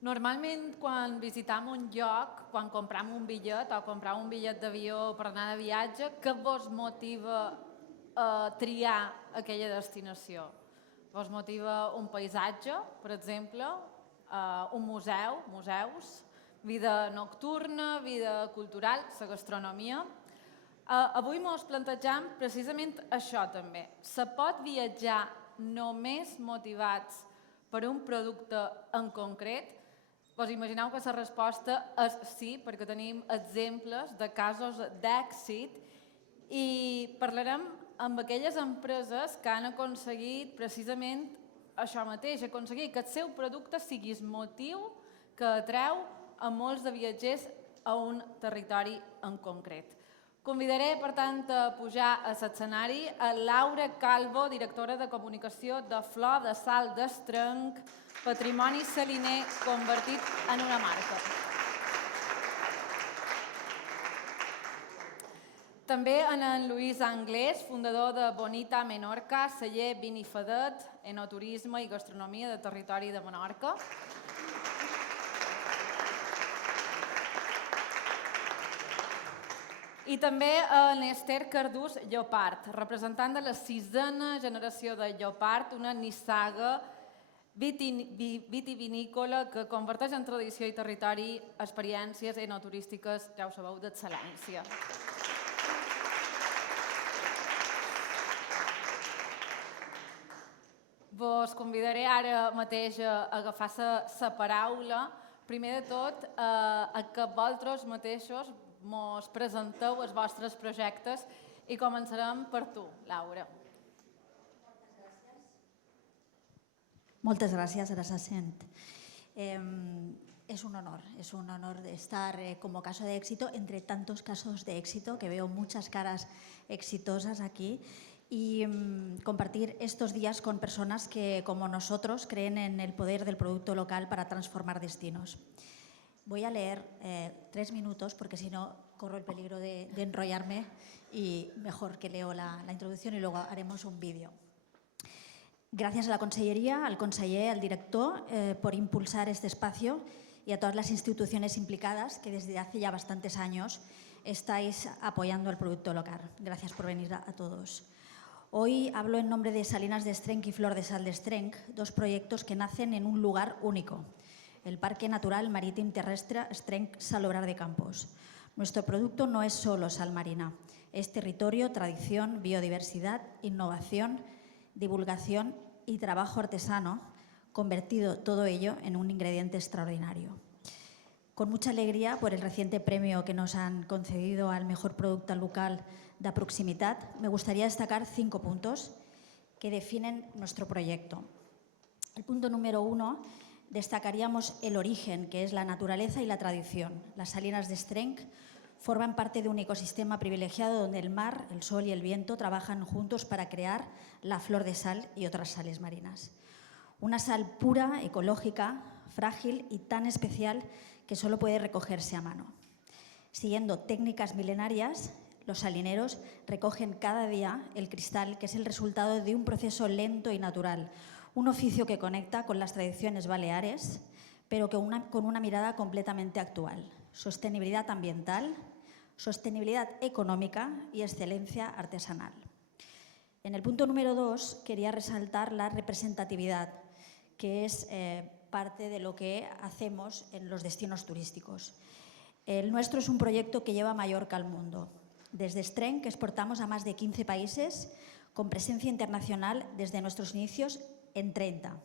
Normalment, quan visitam un lloc, quan compram un bitllet o compram un bitllet d'avió per anar de viatge, què vos motiva a triar aquella destinació? Vos motiva un paisatge, per exemple, un museu, museus, vida nocturna, vida cultural, la gastronomia. Avui ens plantejam precisament això també. Se pot viatjar només motivats per un producte en concret? Vos imagineu que la resposta és sí, perquè tenim exemples de casos d'èxit i parlarem amb aquelles empreses que han aconseguit precisament això mateix, aconseguir que el seu producte sigui el motiu que atreu a molts de viatgers a un territori en concret. Convidaré, per tant, a pujar a l'escenari a Laura Calvo, directora de comunicació de Flor de Sal d'Estrenc, patrimoni saliner convertit en una marca. També en Lluís Anglès, fundador de Bonita Menorca, celler Vinifadet, enoturisme i gastronomia de territori de Menorca. I també en Esther Cardús Llopart, representant de la 6a generació de Llopart, una nissaga vitivinícola que converteix en tradició i territori experiències enoturístiques, ja ho sabeu, d'excel·lència. Vos convidaré ara mateix a agafar la paraula, primer de tot, a que vosaltres mateixos mos presenteu els vostres projectes i començarem per tu, Laura. Muchas gracias, Arasacent. Es un honor estar como caso de éxito entre tantos casos de éxito, que veo muchas caras exitosas aquí, y compartir estos días con personas que, como nosotros, creen en el poder del producto local para transformar destinos. Voy a leer 3 minutos porque si no corro el peligro de enrollarme y mejor que leo la introducción y luego haremos un vídeo. Gracias a la Consellería, al conseller, al director, por impulsar este espacio y a todas las instituciones implicadas que desde hace ya bastantes años estáis apoyando el producto local. Gracias por venir a todos. Hoy hablo en nombre de Salinas d'Estrenc y Flor de Sal d'Estrenc, dos proyectos que nacen en un lugar único, el Parque Natural Marítim Terrestre Estrenc-Salobrar de Campos. Nuestro producto no es solo sal marina, es territorio, tradición, biodiversidad, innovación, divulgación y trabajo artesano, convertido todo ello en un ingrediente extraordinario. Con mucha alegría por el reciente premio que nos han concedido al mejor producto local de proximitat, me gustaría destacar 5 puntos que definen nuestro proyecto. El punto número 1, destacaríamos el origen, que es la naturaleza y la tradición. Las Salinas d'Estrenc forman parte de un ecosistema privilegiado donde el mar, el sol y el viento trabajan juntos para crear la flor de sal y otras sales marinas. Una sal pura, ecológica, frágil y tan especial que solo puede recogerse a mano. Siguiendo técnicas milenarias, los salineros recogen cada día el cristal, que es el resultado de un proceso lento y natural, un oficio que conecta con las tradiciones baleares, pero con una mirada completamente actual. Sostenibilidad ambiental, sostenibilidad económica y excelencia artesanal. En el punto número 2 quería resaltar la representatividad, que es parte de lo que hacemos en los destinos turísticos. El nuestro es un proyecto que lleva a Mallorca al mundo. Desde Estrenc exportamos a más de 15 países, con presencia internacional desde nuestros inicios en 30.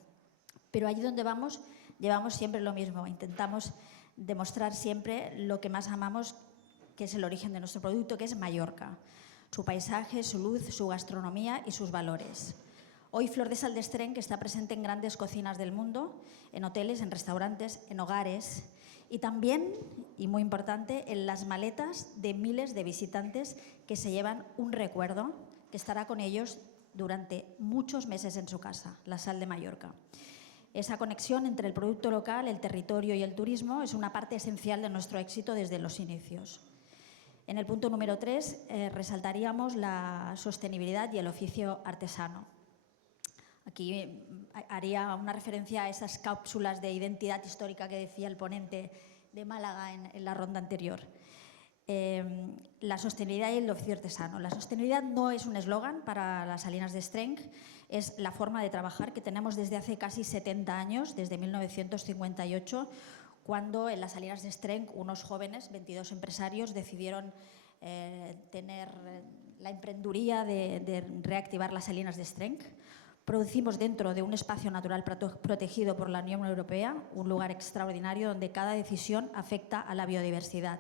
Pero allí donde vamos, llevamos siempre lo mismo. Intentamos demostrar siempre lo que más amamos, que es el origen de nuestro producto, que es Mallorca. Su paisaje, su luz, su gastronomía y sus valores. Hoy Flor de Sal d'Estrenc está presente en grandes cocinas del mundo, en hoteles, en restaurantes, en hogares y también, y muy importante, en las maletas de miles de visitantes que se llevan un recuerdo que estará con ellos durante muchos meses en su casa, la sal de Mallorca. Esa conexión entre el producto local, el territorio y el turismo es una parte esencial de nuestro éxito desde los inicios. En el punto número 3 resaltaríamos la sostenibilidad y el oficio artesano. Aquí haría una referencia a esas cápsulas de identidad histórica que decía el ponente de Málaga en la ronda anterior. La sostenibilidad y el oficio artesano. La sostenibilidad no es un eslogan para las Salinas de Estrenc, es la forma de trabajar que tenemos desde hace casi 70 años, desde 1958, cuando en las Salinas de Estrenc unos jóvenes, 22 empresarios, decidieron tener la emprenduría de reactivar las Salinas de Estrenc. Producimos dentro de un espacio natural protegido por la Unión Europea, un lugar extraordinario donde cada decisión afecta a la biodiversidad.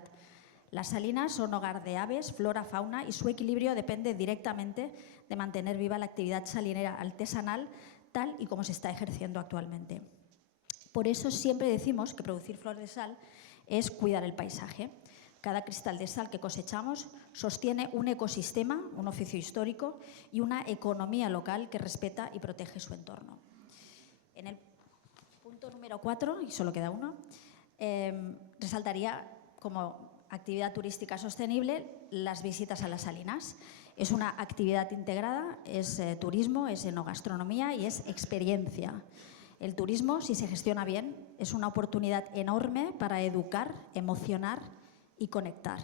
Las salinas son hogar de aves, flora, fauna y su equilibrio depende directamente de mantener viva la actividad salinera artesanal tal y como se está ejerciendo actualmente. Por eso siempre decimos que producir flor de sal es cuidar el paisaje. Cada cristal de sal que cosechamos sostiene un ecosistema, un oficio histórico y una economía local que respeta y protege su entorno. En el punto número 4, y solo queda uno, resaltaría como actividad turística sostenible las visitas a las salinas. Es una actividad integrada, es turismo, es enogastronomía y es experiencia. El turismo, si se gestiona bien, es una oportunidad enorme para educar, emocionar y conectar.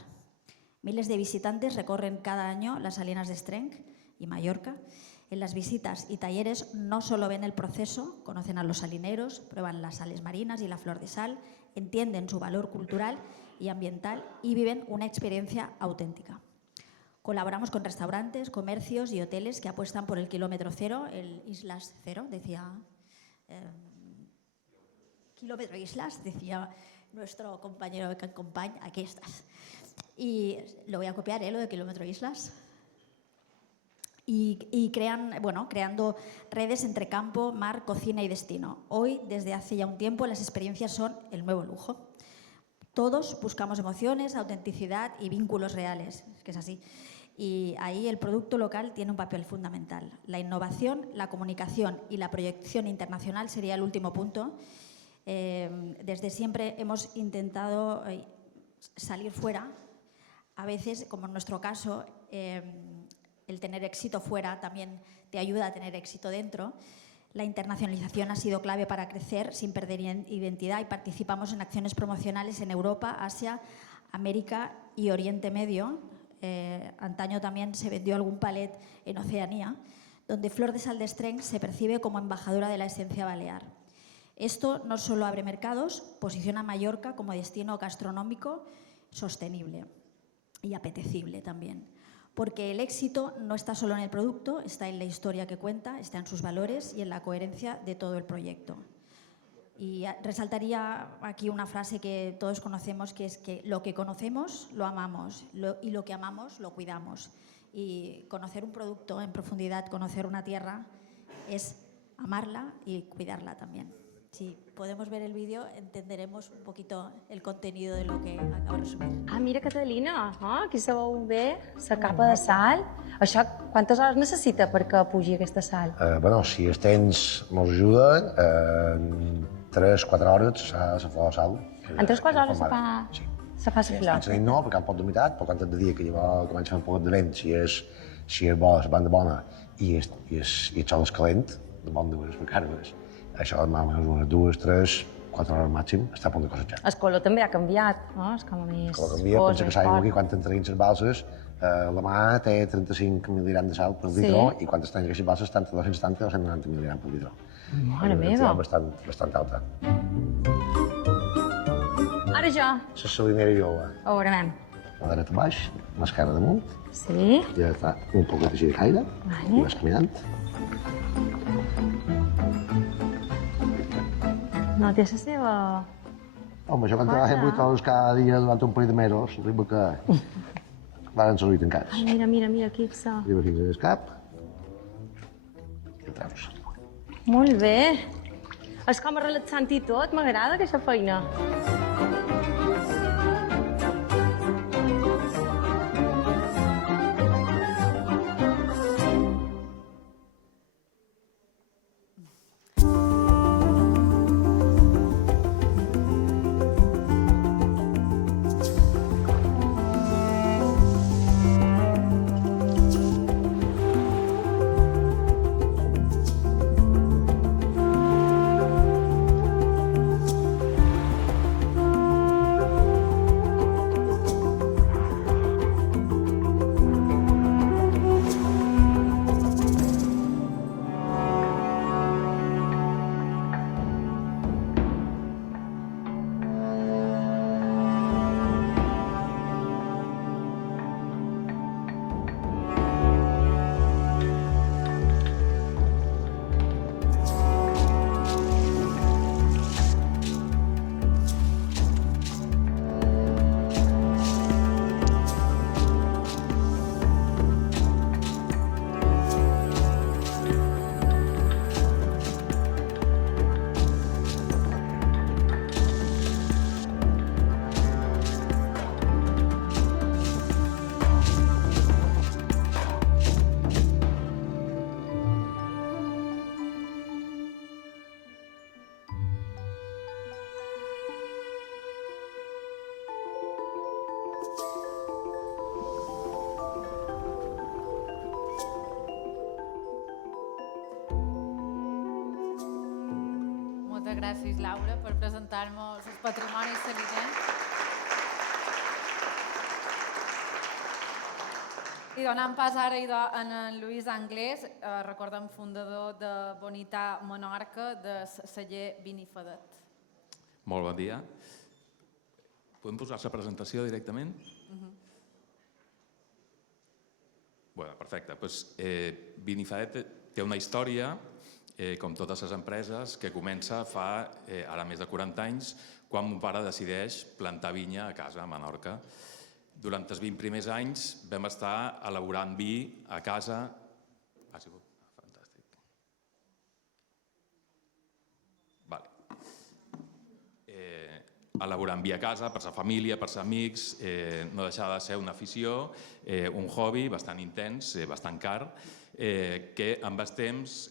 Miles de visitantes recorren cada año las Salinas de Estrenc y Mallorca. En las visitas y talleres no solo ven el proceso, conocen a los salineros, prueban las sales marinas y la flor de sal, entienden su valor cultural y ambiental y viven una experiencia auténtica. Colaboramos con restaurantes, comercios y hoteles que apuestan por el kilómetro cero, el Islas Cero, decía kilómetro Islas, decía nuestro compañero que acompaña, aquí estás. Y lo voy a copiar, lo de kilómetro Islas. Y creando redes entre campo, mar, cocina y destino. Hoy, desde hace ya un tiempo, las experiencias son el nuevo lujo. Todos buscamos emociones, autenticidad y vínculos reales, es que es así. Y ahí el producto local tiene un papel fundamental. La innovación, la comunicación y la proyección internacional sería el último punto. Desde siempre hemos intentado salir fuera. A veces, como en nuestro caso, el tener éxito fuera también te ayuda a tener éxito dentro. La internacionalización ha sido clave para crecer sin perder identidad y participamos en acciones promocionales en Europa, Asia, América y Oriente Medio. Antaño también se vendió algún palet en Oceanía, donde Flor de Sal de Estrenc se percibe como embajadora de la esencia balear. Esto no solo abre mercados, posiciona a Mallorca como destino gastronómico sostenible y apetecible también. Porque el éxito no está solo en el producto, está en la historia que cuenta, está en sus valores y en la coherencia de todo el proyecto. Y resaltaría aquí una frase que todos conocemos, que es que lo que conocemos lo amamos y lo que amamos lo cuidamos. Y conocer un producto en profundidad, conocer una tierra, es amarla y cuidarla también. Si podemos ver el vídeo, entenderemos un poquito el contenido de lo que acabo de resumir. Ah, mira, Catalina, aquí se veu bé la capa de sal. Això, quantes hores necessita perquè pugi aquesta sal? Si els temps mos ajuden, en 3-4 hores se fa la sal. En 3-4 hores se fa la flor? Sense nit no, perquè hi ha un pot d'humitat, però quan és de dia, que llavors comença a fer un poc de vent, si és bo, la banda bona, i el sol és calent, de bon dues, encara. Això és unes 2, 3, 4 hores màxim, està a punt de cosechar. El color també ha canviat, no? És com a més fos, més fort. Pensa que l'aigua aquí, quan t'entreguin les balses, la mà té 35 mil·ligrams de sal per litre i quan estan aquestes balses estan entre 270 i 290 mil·ligrams per litre. Mare meva! Bastant alta. Ara jo. La salinera jove. A veure, anem. La dreta baix, l'esquerra damunt. Sí. Ja fa un poc de teixir de caire i vas caminant. No té la seva... Home, això quan treballem 8 hores cada dia durant un parell de mesos, arriba que varen servir tancats. Ai, mira, aquí està. Arriba fins al cap i el treus. Molt bé. És com relaxant i tot, m'agrada aquesta feina. gràcies, Laura, per presentar-nos el patrimoni salines. I donant pas ara en Lluís Anglès, recordem fundador de Bonità Menorca, de celler Vinifadet. Molt bon dia. Podem posar la presentació directament? Bé, perfecte. Vinifadet té una història, com totes les empreses, que comença fa ara més de 40 anys, quan mon pare decideix plantar vinya a casa, a Menorca. Durant els 20 primers anys vam estar elaborant vi a casa. Ha sigut fantàstic. Elaborant vi a casa, per la família, per els amics, no deixava de ser una afició, un hobby bastant intens, bastant car, que amb el temps,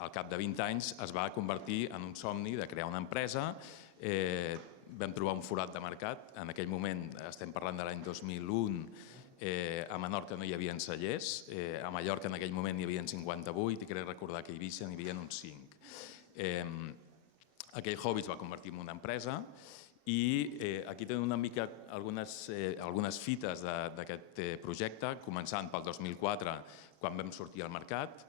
al cap de 20 anys, es va convertir en un somni de crear una empresa. Vam trobar un forat de mercat. En aquell moment, estem parlant de l'any 2001, a Menorca no hi havia cellers, a Mallorca en aquell moment hi havia 58 i crec recordar que a Eivissa n'hi havia uns 5. Aquell hobby es va convertir en una empresa i aquí tenen una mica algunes fites d'aquest projecte, començant pel 2004, quan vam sortir al mercat.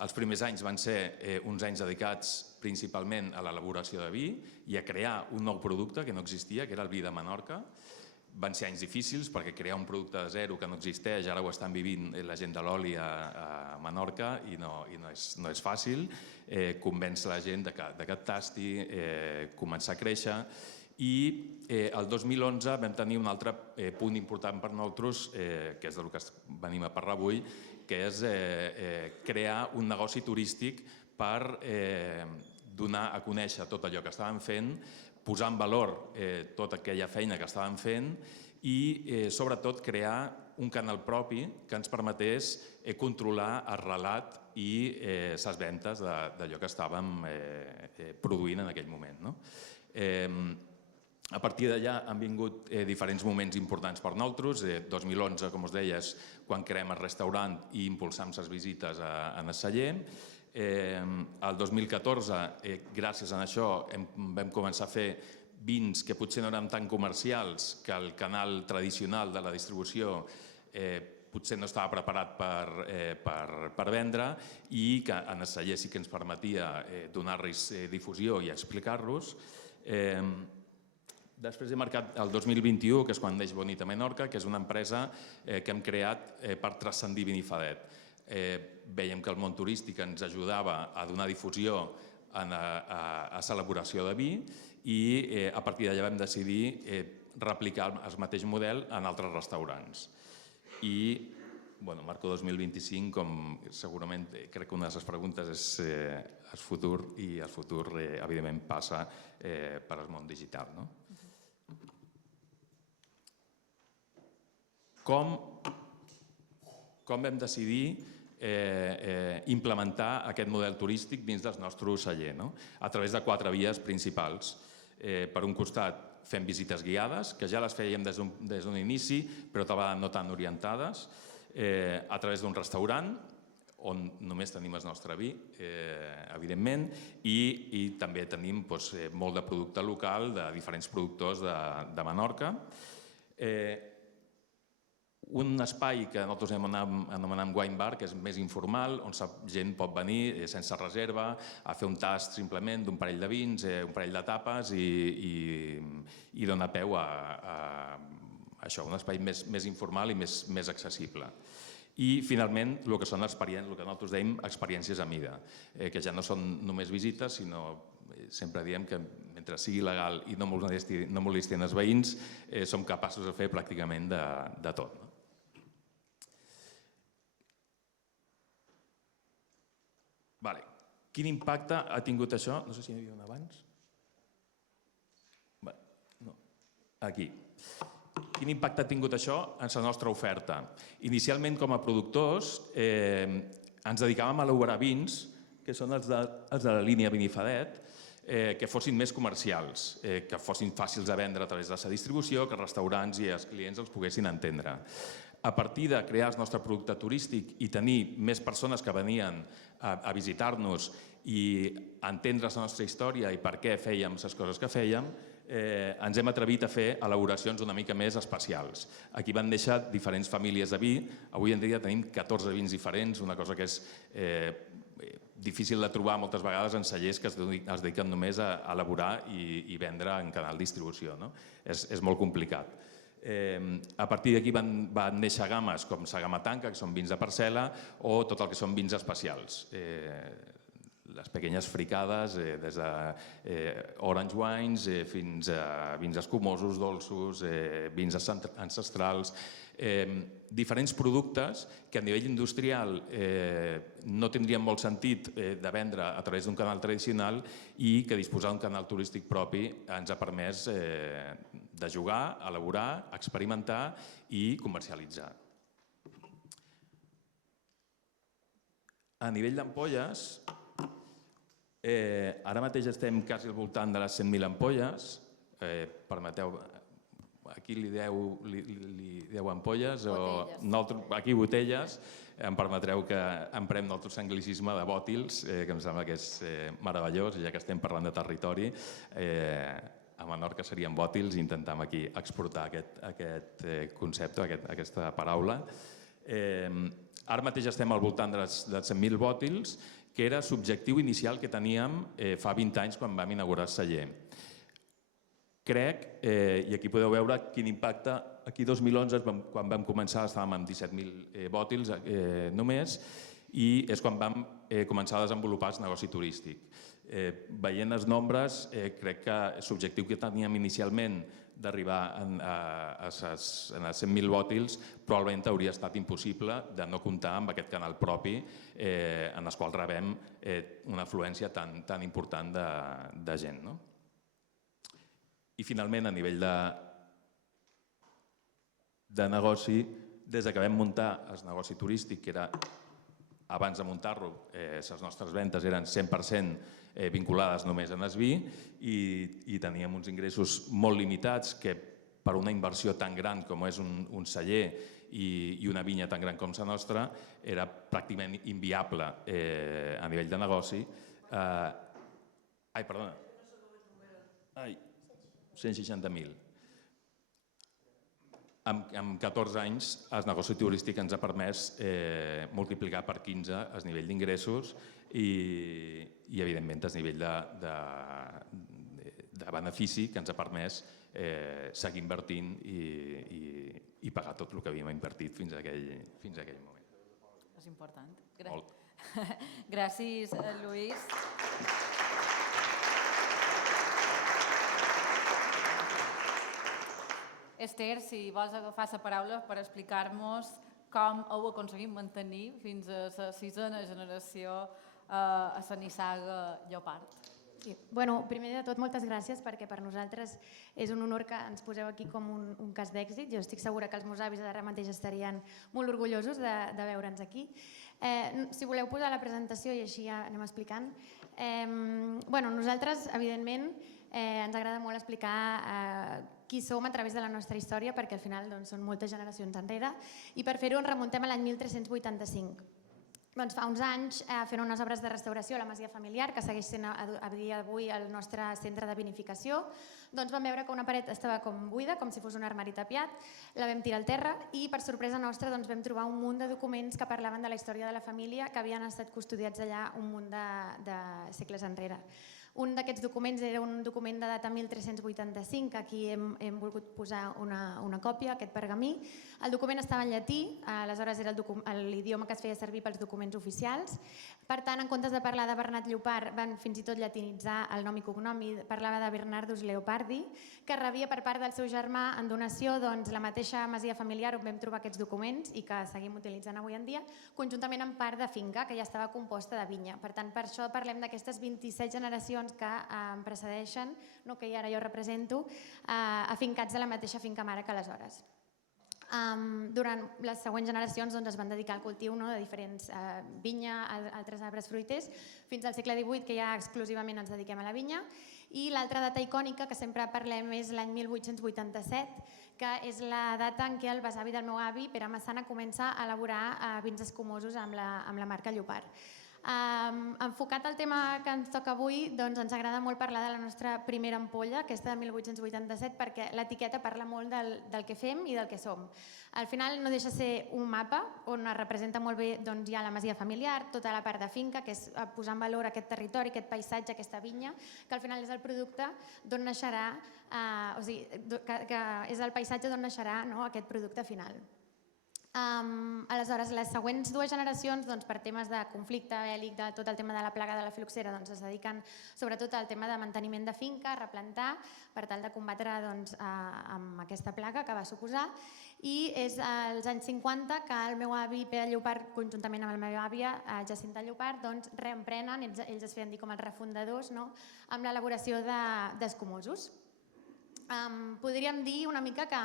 Els primers anys van ser uns anys dedicats principalment a l'elaboració de vi i a crear un nou producte que no existia, que era el vi de Menorca. Van ser anys difícils perquè crear un producte de zero que no existeix, ara ho estan vivint la gent de l'oli a Menorca i no és fàcil. Convèncer la gent que et tasti, començar a créixer. I el 2011 vam tenir un altre punt important per nosaltres, que és del que venim a parlar avui, que és crear un negoci turístic per donar a conèixer tot allò que estàvem fent, posar en valor tota aquella feina que estàvem fent i, sobretot, crear un canal propi que ens permetés controlar el relat i les ventes d'allò que estàvem produint en aquell moment. A partir d'allà han vingut diferents moments importants per nosaltres. 2011, com us deia, és quan creem el restaurant i impulsam les visites en el celler. El 2014, gràcies a això, vam començar a fer vins que potser no eren tan comercials, que el canal tradicional de la distribució potser no estava preparat per vendre i que en el celler sí que ens permetia donar-los difusió i explicar-los. Després hem marcat el 2021, que és quan neix Bonità Menorca, que és una empresa que hem creat per transcendir Vinifadet. Vèiem que el món turístic ens ajudava a donar difusió a l'elaboració de vi i a partir d'allà vam decidir replicar el mateix model en altres restaurants. I marco 2025, com segurament crec que una de les preguntes és el futur, i el futur evidentment passa per el món digital. Com vam decidir implementar aquest model turístic dins del nostre celler? A través de 4 vies principals. Per un costat, fem visites guiades, que ja les fèiem des d'un inici, però no tan orientades, a través d'un restaurant, on només tenim el nostre vi, evidentment, i també tenim molt de producte local de diferents productors de Menorca. Un espai que nosaltres anomenem wine bar, que és més informal, on la gent pot venir sense reserva, a fer un tast simplement d'un parell de vins, un parell de tapes i donar peu a això, un espai més informal i més accessible. I, finalment, el que són el que nosaltres dèiem experiències a mida, que ja no són només visites, sinó sempre diem que mentre sigui legal i no molestin els veïns, som capaços de fer pràcticament de tot. Quin impacte ha tingut això? No sé si hi havia un abans. Aquí. Quin impacte ha tingut això en la nostra oferta? Inicialment, com a productors, ens dedicàvem a elaborar vins, que són els de la línia Vinifadet, que fossin més comercials, que fossin fàcils de vendre a través de la distribució, que els restaurants i els clients els poguessin entendre. A partir de crear el nostre producte turístic i tenir més persones que venien a visitar-nos i entendre la nostra història i per què fèiem les coses que fèiem, ens hem atrevit a fer elaboracions una mica més especials. Aquí van néixer diferents famílies de vi. Avui en dia tenim 14 vins diferents, una cosa que és difícil de trobar moltes vegades en cellers que es dediquen només a elaborar i vendre en canal de distribució. És molt complicat. A partir d'aquí van néixer games com la gamma tanca, que són vins de parcel·la, o tot el que són vins especials. Les pequeñas fricades, des d'orange wines fins a vins escumosos, dolços, vins ancestrals, diferents productes que a nivell industrial no tindrien molt sentit de vendre a través d'un canal tradicional i que disposar d'un canal turístic propi ens ha permès de jugar, elaborar, experimentar i comercialitzar. A nivell d'ampolles, ara mateix estem quasi al voltant de les 100.000 ampolles. Permeteu, aquí li deu ampolles, aquí botelles. Em permetreu que emprem nostre anglicisme de bòtils, que em sembla que és meravellós, ja que estem parlant de territori. A Menorca serien bòtils i intentem aquí exportar aquest concepte, aquesta paraula. Ara mateix estem al voltant dels 100.000 bòtils, que era l'objectiu inicial que teníem fa 20 anys quan vam inaugurar el celler. Crec, i aquí podeu veure quin impacte, aquí 2011, quan vam començar, estàvem amb 17.000 bòtils només, i és quan vam començar a desenvolupar el negoci turístic. Veient els nombres, crec que l'objectiu que teníem inicialment d'arribar a les 100.000 bòtils probablement hauria estat impossible de no comptar amb aquest canal propi en el qual rebem una afluència tan important de gent. I finalment, a nivell de negoci, des que vam muntar el negoci turístic, que era abans de muntar-lo, les nostres ventes eren 100% vinculades només en el vi i teníem uns ingressos molt limitats que per una inversió tan gran com és un celler i una vinya tan gran com la nostra era pràcticament inviable a nivell de negoci. Ai, perdona. 160.000. En 14 anys, el negoci turístic ens ha permès multiplicar per 15 el nivell d'ingressos i, evidentment, el nivell de benefici que ens ha permès seguir invertint i pagar tot el que havíem invertit fins a aquell moment. És important. Gràcies, Lluís. Esther, si vols agafar la paraula per explicar-nos com heu aconseguit mantenir fins a la 6a generació a la nissaga Lleopard. Sí. Primer de tot, moltes gràcies, perquè per nosaltres és un honor que ens poseu aquí com un cas d'èxit. Jo estic segura que els meus avis ara mateix estarien molt orgullosos de veure'ns aquí. Si voleu posar la presentació i així ja anem explicant. Nosaltres, evidentment, ens agrada molt explicar qui som a través de la nostra història, perquè al final són moltes generacions enrere, i per fer-ho ens remuntem a l'any 1385. Fa uns anys, fent unes obres de restauració a la masia familiar, que segueix sent a dia d'avui el nostre centre de vinificació, vam veure que una paret estava com buida, com si fos un armari tapiat, la vam tirar al terra i, per sorpresa nostra, vam trobar un munt de documents que parlaven de la història de la família que havien estat custodiats allà un munt de segles enrere. Un d'aquests documents era un document de data 1385, aquí hem volgut posar una còpia, aquest pergamí. El document estava en llatí, aleshores era l'idioma que es feia servir pels documents oficials. Per tant, en comptes de parlar de Bernat Llopart, van fins i tot llatinitzar el nom i cognom i parlava de Bernardus Leopardi, que rebia per part del seu germà en donació la mateixa masia familiar on vam trobar aquests documents i que seguim utilitzant avui en dia, conjuntament amb part de finca, que ja estava composta de vinya. Per tant, per això parlem d'aquestes 27 generacions que em precedeixen, que ara jo represento, afincats a la mateixa finca mare que aleshores. Durant les següents generacions es van dedicar al cultiu de diferents vinya, altres arbres fruiters, fins al segle XVIII, que ja exclusivament ens dediquem a la vinya. I l'altra data icònica que sempre parlem és l'any 1887, que és la data en què el besavi del meu avi, Pere Massana, comença a elaborar vins escumosos amb la marca Llopart. Enfocat al tema que ens toca avui, doncs ens agrada molt parlar de la nostra primera ampolla, aquesta de 1887, perquè l'etiqueta parla molt del que fem i del que som. Al final no deixa de ser un mapa on es representa molt bé ja la masia familiar, tota la part de finca, que és posar en valor aquest territori, aquest paisatge, aquesta vinya, que al final és el producte d'on naixerà, o sigui, que és el paisatge d'on naixerà aquest producte final. Aleshores, les següents dues generacions, per temes de conflicte bèl·lic, de tot el tema de la plaga de la filoxera, es dediquen sobretot al tema de manteniment de finca, replantar, per tal de combatre amb aquesta plaga que va suposar. I és als anys 50 que el meu avi Pere Llopart, conjuntament amb la meva àvia Jacinta Llopart, reemprenen, ells es feien dir com els refundadors, amb l'elaboració d'escumosos. Podríem dir una mica que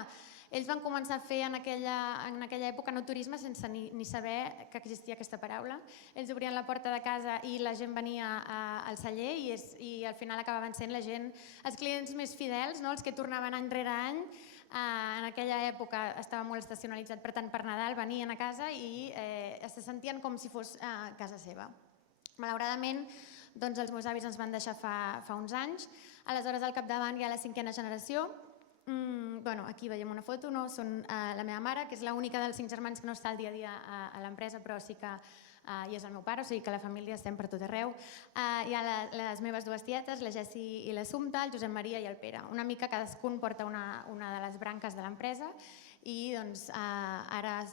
ells van començar a fer en aquella època no turisme sense ni saber que existia aquesta paraula. Ells obrien la porta de casa i la gent venia al celler i al final acabaven sent la gent, els clients més fidels, els que tornaven any rere any. En aquella època estava molt estacionalitzat, per tant per Nadal venien a casa i se sentien com si fos casa seva. Malauradament, els meus avis ens van deixar fa uns anys. Aleshores, al capdavant hi ha la cinquena generació. Aquí veiem una foto, són la meva mare, que és l'única dels 5 germans que no està al dia a dia a l'empresa, però sí que hi és el meu pare, o sigui que la família estem per tot arreu. Hi ha les meves dues tietes, la Jessi i l'Assumpta, el Josep Maria i el Pere. Una mica cadascun porta una de les branques de l'empresa i ara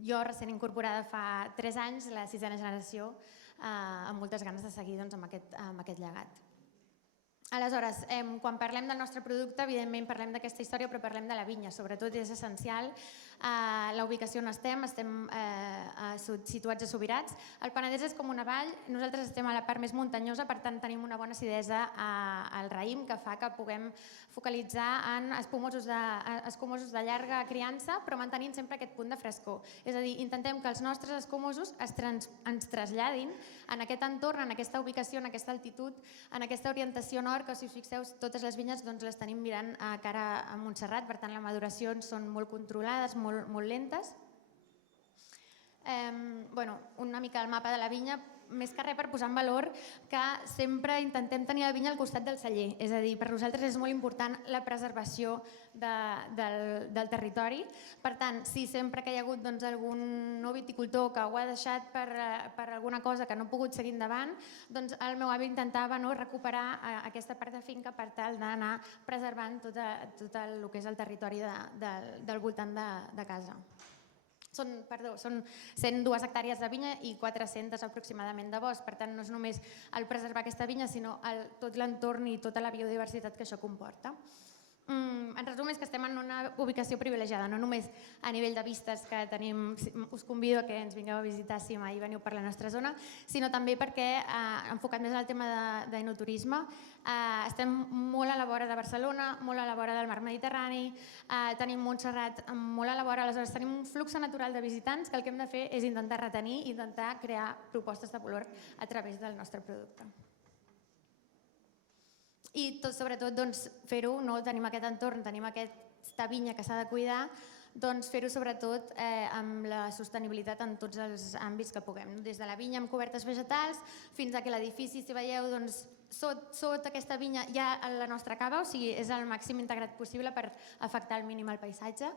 jo, recent incorporada fa 3 anys, la 6a generació, amb moltes ganes de seguir amb aquest llegat. Aleshores, quan parlem del nostre producte, evidentment parlem d'aquesta història, però parlem de la vinya. Sobretot és essencial la ubicació on estem situats a Subirats. El Penedès és com una vall, nosaltres estem a la part més muntanyosa, per tant tenim una bona acidesa al raïm que fa que puguem focalitzar en escumosos de llarga criança, però mantenint sempre aquest punt de frescor. És a dir, intentem que els nostres escumosos ens traslladin en aquest entorn, en aquesta ubicació, en aquesta altitud, en aquesta orientació nord, que si us fixeu, totes les vinyes les tenim mirant cara a Montserrat, per tant les maduracions són molt controlades, molt lentes. Una mica el mapa de la vinya, més que res per posar en valor que sempre intentem tenir la vinya al costat del celler. És a dir, per nosaltres és molt important la preservació del territori. Per tant, si sempre que hi ha hagut algun nou viticultor que ho ha deixat per alguna cosa que no ha pogut seguir endavant, el meu avi intentava recuperar aquesta part de finca per tal d'anar preservant tot el que és el territori del voltant de casa. Són 102 hectàrees de vinya i 400 aproximadament de bosc. Per tant, no és només el preservar aquesta vinya, sinó tot l'entorn i tota la biodiversitat que això comporta. En resum, és que estem en una ubicació privilegiada, no només a nivell de vistes que tenim, us convido a que ens vingueu a visitar si mai veniu per la nostra zona, sinó també perquè, enfocat més en el tema d'enoturisme, estem molt a la vora de Barcelona, molt a la vora del mar Mediterrani, tenim Montserrat molt a la vora, aleshores tenim un flux natural de visitants que el que hem de fer és intentar retenir i intentar crear propostes de valor a través del nostre producte. I sobretot fer-ho, tenim aquest entorn, tenim aquesta vinya que s'ha de cuidar, fer-ho sobretot amb la sostenibilitat en tots els àmbits que puguem. Des de la vinya amb cobertes vegetals fins a que l'edifici, si veieu, sota aquesta vinya hi ha la nostra cava, o sigui, és el màxim integrat possible per afectar al mínim el paisatge.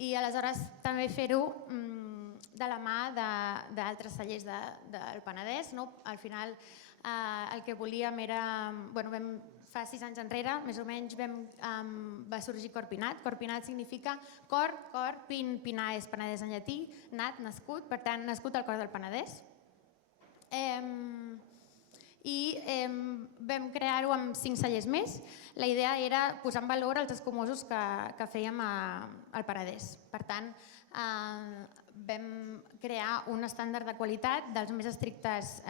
I aleshores també fer-ho de la mà d'altres cellers del Penedès. Al final el que volíem era, fa 6 anys enrere, més o menys, va sorgir Corpinat. Corpinat significa cor, pinar és Penedès en llatí, nat, nascut, per tant, nascut al cor del Penedès. I vam crear-ho amb 5 cellers més. La idea era posar en valor els escumosos que fèiem al Penedès. Per tant, vam crear un estàndard de qualitat dels més estrictes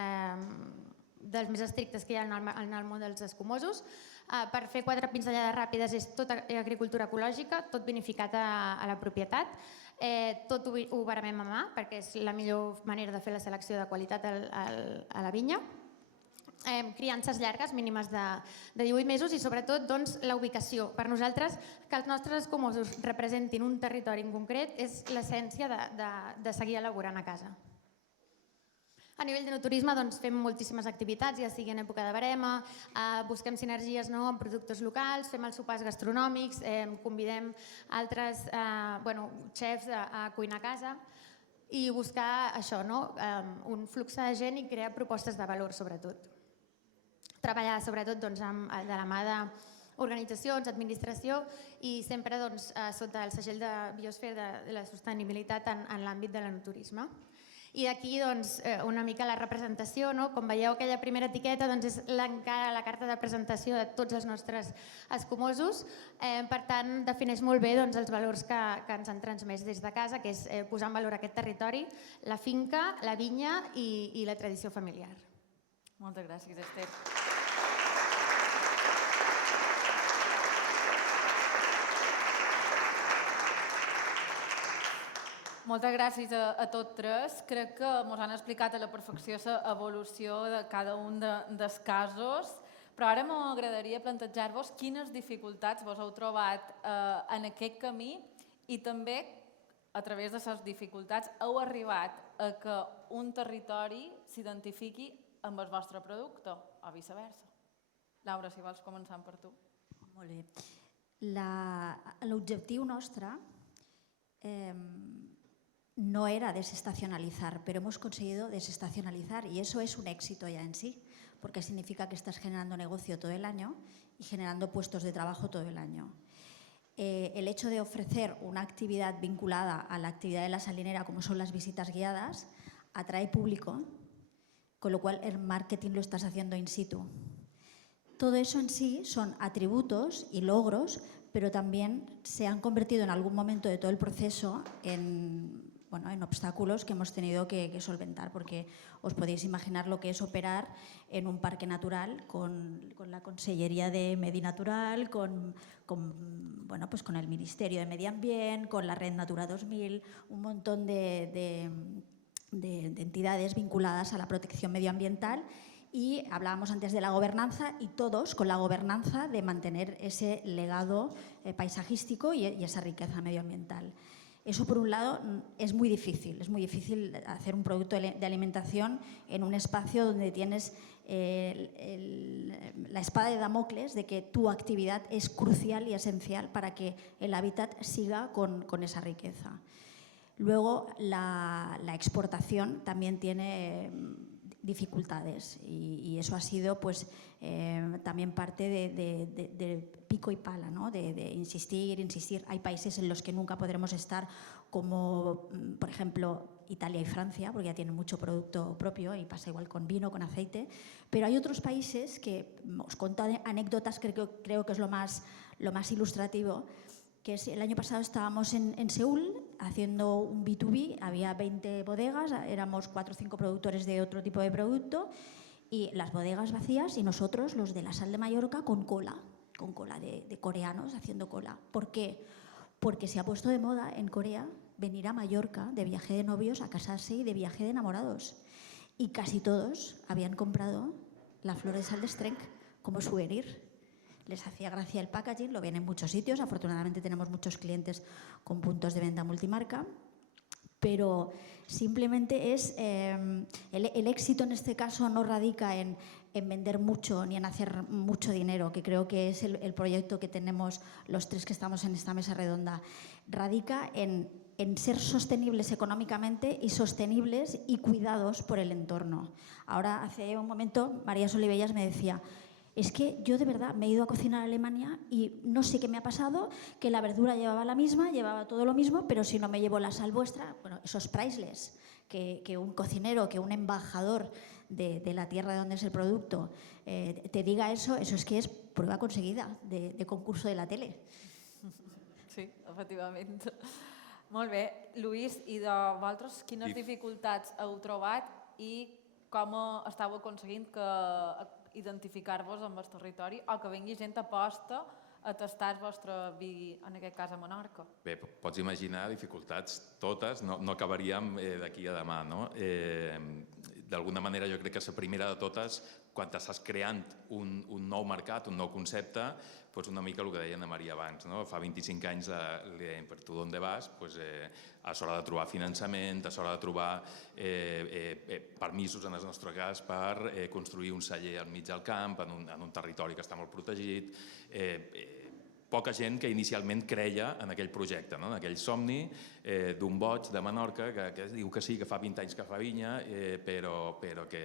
que hi ha en el món dels escumosos. Per fer 4 pinzellades ràpides és tot agricultura ecològica, tot vinificat a la propietat. Tot ho baremem a mà perquè és la millor manera de fer la selecció de qualitat a la vinya. Criances llargues, mínimes de 18 mesos i sobretot la ubicació. Per nosaltres, que els nostres escumosos representin un territori en concret és l'essència de seguir elaborant a casa. A nivell de turisme doncs, fem moltíssimes activitats, ja sigui en època de barema, busquem sinergies amb productes locals, fem els sopars gastronòmics, convidem altres xefs a cuinar a casa i buscar això, un flux de gent i crear propostes de valor sobretot. Treballar sobretot de la mà d'organitzacions, administració i sempre sota el segell de Biosfera de la sostenibilitat en l'àmbit de l'enoturisme. I d'aquí una mica la representació, com veieu aquella primera etiqueta és encara la carta de presentació de tots els nostres escumosos, per tant defineix molt bé els valors que ens han transmès des de casa, que és posar en valor aquest territori, la finca, la vinya i la tradició familiar. Moltes gràcies, Esther. Moltes gràcies a tots tres. Crec que ens han explicat a la perfecció l'evolució de cada un dels casos, però ara m'agradaria plantejar-vos quines dificultats vos heu trobat en aquest camí i també, a través de les dificultats, heu arribat a que un territori s'identifiqui amb el vostre producte, o viceversa. Laura, si vols, començant per tu. Molt bé. L'objectiu nostre no era desestacionalizar, pero hemos conseguido desestacionalizar y eso es un éxito ya en sí, porque significa que estás generando negocio todo el año y generando puestos de trabajo todo el año. El hecho de ofrecer una actividad vinculada a la actividad de la salinera, como son las visitas guiadas, atrae público, con lo cual el marketing lo estás haciendo in situ. Todo eso en sí son atributos y logros, pero también se han convertido en algún momento de todo el proceso en obstáculos que hemos tenido que solventar, porque os podéis imaginar lo que es operar en un parque natural con la Consellería de Medi Natural, con el Ministerio de Medio Ambiente, con la Red Natura 2000, un montón de entidades vinculadas a la protección medioambiental. Y hablábamos antes de la gobernanza y todos con la gobernanza de mantener ese legado paisajístico y esa riqueza medioambiental. Eso, por un lado, es muy difícil hacer un producto de alimentación en un espacio donde tienes la espada de Damocles de que tu actividad es crucial y esencial para que el hábitat siga con esa riqueza. Luego, la exportación también tiene dificultades y eso ha sido también parte de pico y pala, ¿no? de insistir. Hay países en los que nunca podremos estar, como por ejemplo Italia y Francia, porque ya tienen mucho producto propio y pasa igual con vino, con aceite, pero hay otros países que os cuento anécdotas que creo que es lo más ilustrativo, que es el año pasado estábamos en Seúl haciendo un B2B, había 20 bodegas, éramos 4 o 5 productores de otro tipo de producto y las bodegas vacías y nosotros, los de la Sal de Mallorca, con cola de coreanos haciendo cola. ¿Por qué? Porque se ha puesto de moda en Corea venir a Mallorca de viaje de novios a casarse y de viaje de enamorados. Y casi todos habían comprado la flor de sal de Strenc como souvenir. Les hacía gracia el packaging, lo ven en muchos sitios. Afortunadamente tenemos muchos clientes con puntos de venta multimarca. Pero simplemente es el éxito en este caso no radica en vender mucho ni en hacer mucho dinero, que creo que es el proyecto que tenemos los tres que estamos en esta mesa redonda. Radica en ser sostenibles económicamente y sostenibles y cuidados por el entorno. Ahora, hace un momento, María Solivellas me decía: es que yo de verdad me he ido a cocinar a Alemania y no sé qué me ha pasado, que la verdura llevaba la misma, llevaba todo lo mismo, pero si no me llevo la sal vuestra, bueno, eso es priceless, que un cocinero, que un embajador de la tierra de donde es el producto te diga eso es que es prueba conseguida de concurso de la tele. Sí, efectivament. Molt bé. Lluís, i de vosaltres quines dificultats heu trobat i com estàu aconseguint identificar-vos amb el territori o que vingui gent a posta a tastar el vostre vi, en aquest cas a Menorca? Bé, pots imaginar dificultats totes, no acabaríem d'aquí a demà, no? d'alguna manera jo crec que la primera de totes, quan estàs creant un nou mercat, un nou concepte, doncs una mica el que deia Ana Maria abans, no? Fa 25 anys li deien, per tu d'on vas? És hora de trobar finançament, és hora de trobar permisos, en el nostre cas, per construir un celler al mig del camp, en un territori que està molt protegit. Poca gent que inicialment creia en aquell projecte, en aquell somni d'un boig de Menorca que diu que sí, que fa 20 anys que fa vinya, però que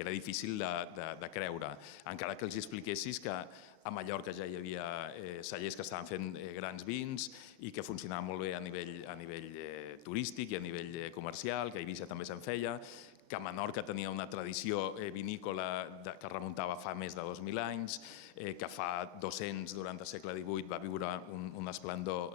era difícil de creure. Encara que els expliquessis que a Mallorca ja hi havia cellers que estaven fent grans vins i que funcionaven molt bé a nivell turístic i a nivell comercial, que a Eivissa també se'n feia, que Menorca tenia una tradició vinícola que remuntava fa més de 2.000 anys, que fa 200, durant el segle XVIII, va viure un esplendor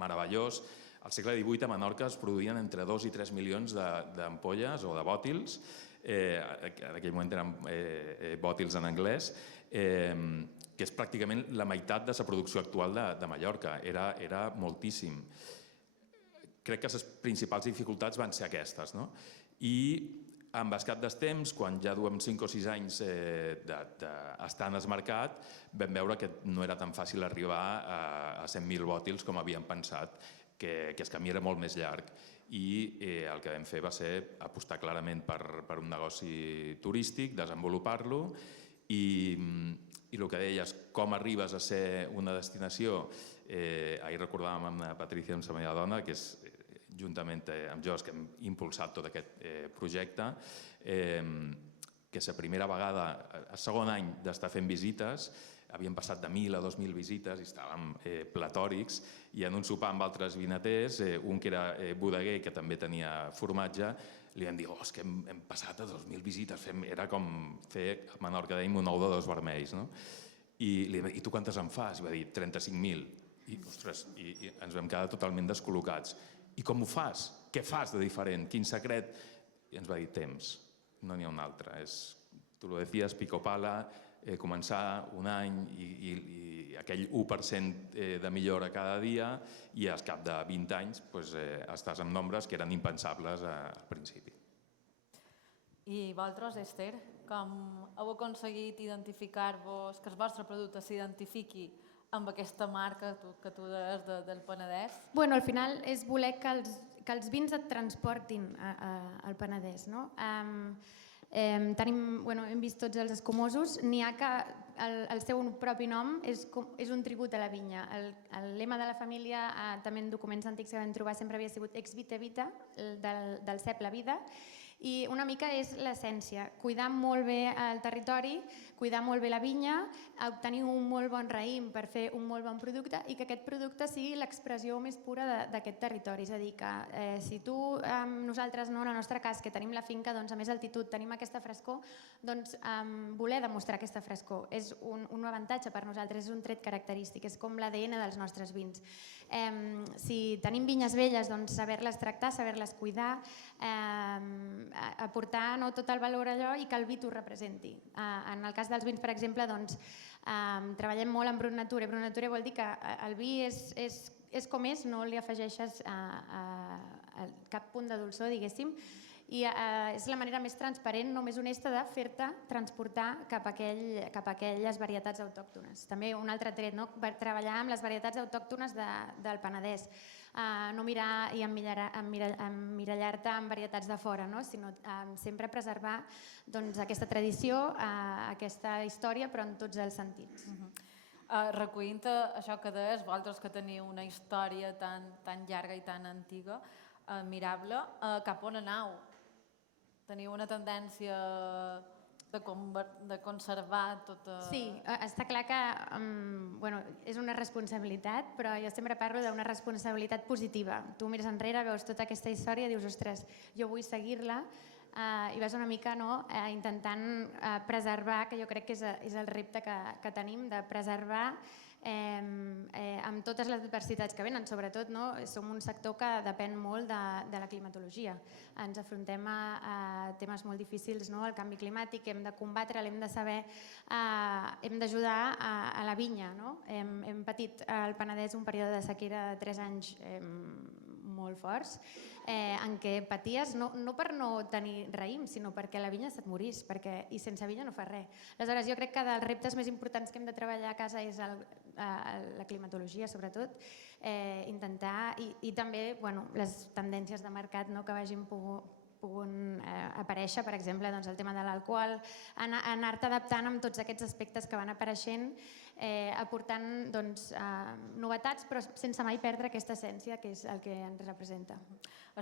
meravellós. Al segle XVIII a Menorca es produïen entre 2 i 3 milions d'ampolles o de bòtils, en aquell moment eren bòtils en anglès, que és pràcticament la meitat de la producció actual de Mallorca. Era moltíssim. Crec que les principals dificultats van ser aquestes, no? I amb el cap dels temps, quan ja duem 5 o 6 anys d'estar en el mercat, vam veure que no era tan fàcil arribar a 100.000 bòtils com havíem pensat, que el camí era molt més llarg. I el que vam fer va ser apostar clarament per un negoci turístic, desenvolupar-lo, i el que deies, com arribes a ser una destinació, ahir recordàvem amb la Patricia, amb la meva dona, que és juntament amb jo, que hem impulsat tot aquest projecte, que la primera vegada, el segon any d'estar fent visites, havíem passat de 1.000 a 2.000 visites i estàvem platòrics, i en un sopar amb altres vinaters, un que era bodeguer, que també tenia formatge, li vam dir, és que hem passat a 2.000 visites, era com fer a Menorca, dèiem, un ou de 2 vermells. I li vam dir, i tu quantes en fas? I va dir, 35.000. I, ostres, ens vam quedar totalment descol·locats. I com ho fas? Què fas de diferent? Quin secret? I ens va dir, temps. No n'hi ha un altre. Tu ho deies, pico pala, començar un any i aquell 1% de millora cada dia, i al cap de 20 anys estàs amb nombres que eren impensables al principi. I vosaltres, Esther, com heu aconseguit identificar-vos, que el vostre producte s'identifiqui amb aquesta marca que tu deies del Penedès? Bueno, al final és voler que els vins et transportin al Penedès, no? Hem vist tots els escumosos, n'hi ha que el seu propi nom és un tribut a la vinya. El lema de la família, també en documents antics que vam trobar, sempre havia sigut ex vite vita, del cep la vida, i una mica és l'essència, cuidar molt bé el territori, cuidar molt bé la vinya, obtenir un molt bon raïm per fer un molt bon producte i que aquest producte sigui l'expressió més pura d'aquest territori. És a dir, que si nosaltres, en el nostre cas, que tenim la finca a més altitud, tenim aquesta frescor, doncs voler demostrar aquesta frescor és un avantatge per nosaltres, és un tret característic, és com l'ADN dels nostres vins. Si tenim vinyes velles, doncs saber-les tractar, saber-les cuidar, aportar tot el valor allò i que el vi t'ho representi. En el cas dels vins, per exemple, treballem molt en Brut Nature. Brut Nature vol dir que el vi és com és, no li afegeixes cap punt de dolçor, diguéssim, i és la manera més transparent, no més honesta, de fer-te transportar cap a aquelles varietats autòctones. També un altre tret, treballar amb les varietats autòctones del Penedès, no mirar i emmirallar-te en varietats de fora, sinó sempre preservar aquesta tradició, aquesta història, però en tots els sentits. Recollint això que deies, vosaltres que teniu una història tan llarga i tan antiga, admirable, cap on aneu? Teniu una tendència de conservar tota... Sí, està clar que és una responsabilitat, però jo sempre parlo d'una responsabilitat positiva. Tu mires enrere, veus tota aquesta història i dius, ostres, jo vull seguir-la, i vas una mica intentant preservar, que jo crec que és el repte que tenim, de preservar amb totes les adversitats que venen. Sobretot som un sector que depèn molt de la climatologia. Ens afrontem a temes molt difícils, el canvi climàtic, hem de combatre'l, hem de saber, hem d'ajudar a la vinya. Hem patit al Penedès un període de sequera de 3 anys molt forts, en què paties no per no tenir raïm, sinó perquè la vinya se't morís, i sense vinya no fa res. Aleshores, jo crec que dels reptes més importants que hem de treballar a casa és la climatologia, sobretot, intentar, i també les tendències de mercat que vagin pogut aparèixer, per exemple, el tema de l'alcohol, anar-te adaptant amb tots aquests aspectes que van apareixent, aportant novetats, però sense mai perdre aquesta essència que és el que ens representa.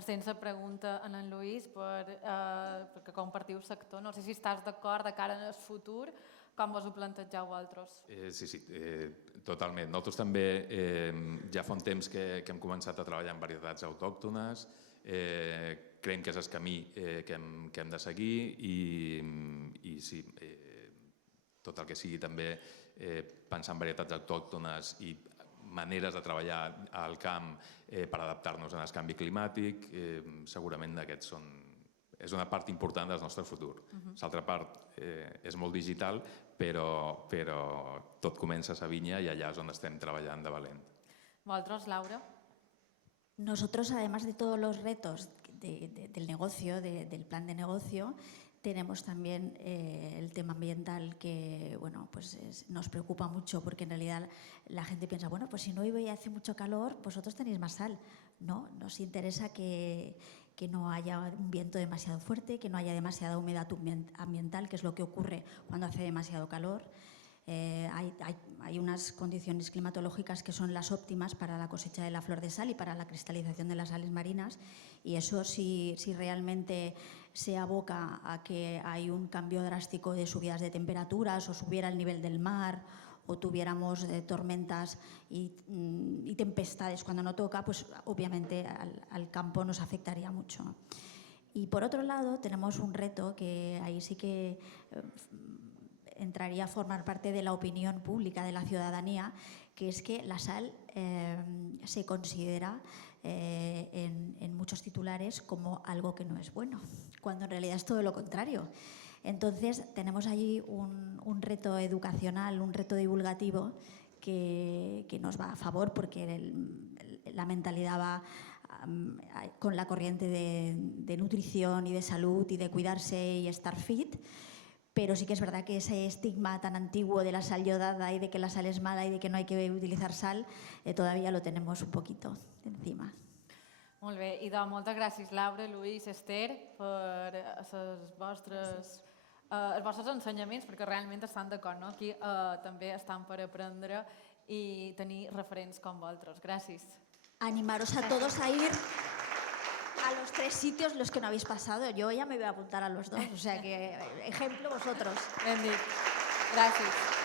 Sense pregunta a en Lluís, perquè compartiu sector, no sé si estàs d'acord de cara al futur, com vos ho plantegeu vosaltres? Sí, totalment. Nosaltres també ja fa un temps que hem començat a treballar en varietats autòctones, creiem que és el camí que hem de seguir i sí, tot el que sigui també pensar en varietats autòctones i maneres de treballar al camp per adaptar-nos al canvi climàtic, segurament és una part important del nostre futur. L'altra part és molt digital, però tot comença a la vinya i allà és on estem treballant de valent. Vosaltres, Laura? Nosotros, además de todos los retos del negocio, del plan de negocio, tenemos también el tema ambiental que nos preocupa mucho, porque en realidad la gente piensa, pues si no llueve y hace mucho calor, vosotros tenéis más sal. No, nos interesa que no haya un viento demasiado fuerte, que no haya demasiada humedad ambiental, que es lo que ocurre cuando hace demasiado calor. Hay unas condiciones climatológicas que son las óptimas para la cosecha de la flor de sal y para la cristalización de las sales marinas, y eso si realmente se aboca a que hay un cambio drástico de subidas de temperaturas o subiera el nivel del mar o tuviéramos tormentas y tempestades cuando no toca, pues obviamente al campo nos afectaría mucho. Y por otro lado tenemos un reto que ahí sí que entraría a formar parte de la opinión pública de la ciudadanía, que es que la sal se considera en muchos titulares como algo que no es bueno, cuando en realidad es todo lo contrario. Entonces tenemos allí un reto educacional, un reto divulgativo que nos va a favor, porque la mentalidad va con la corriente de nutrición y de salud y de cuidarse y estar fit. Pero sí que es verdad que ese estigma tan antiguo de la sal yodada y de que la sal es mala y de que no hay que utilizar sal, todavía lo tenemos un poquito encima. Molt bé, i moltes gràcies, Laura, Lluís, Esther, per els vostres ensenyaments, perquè realment estan d'acord, no? Aquí també estan per aprendre i tenir referents com vosaltres. Gràcies. Animaros a todos a ir a los 3 sitios los que no habéis pasado. Yo ya me voy a apuntar a los 2, o sea que ejemplo vosotros. Ben dit. Gràcies.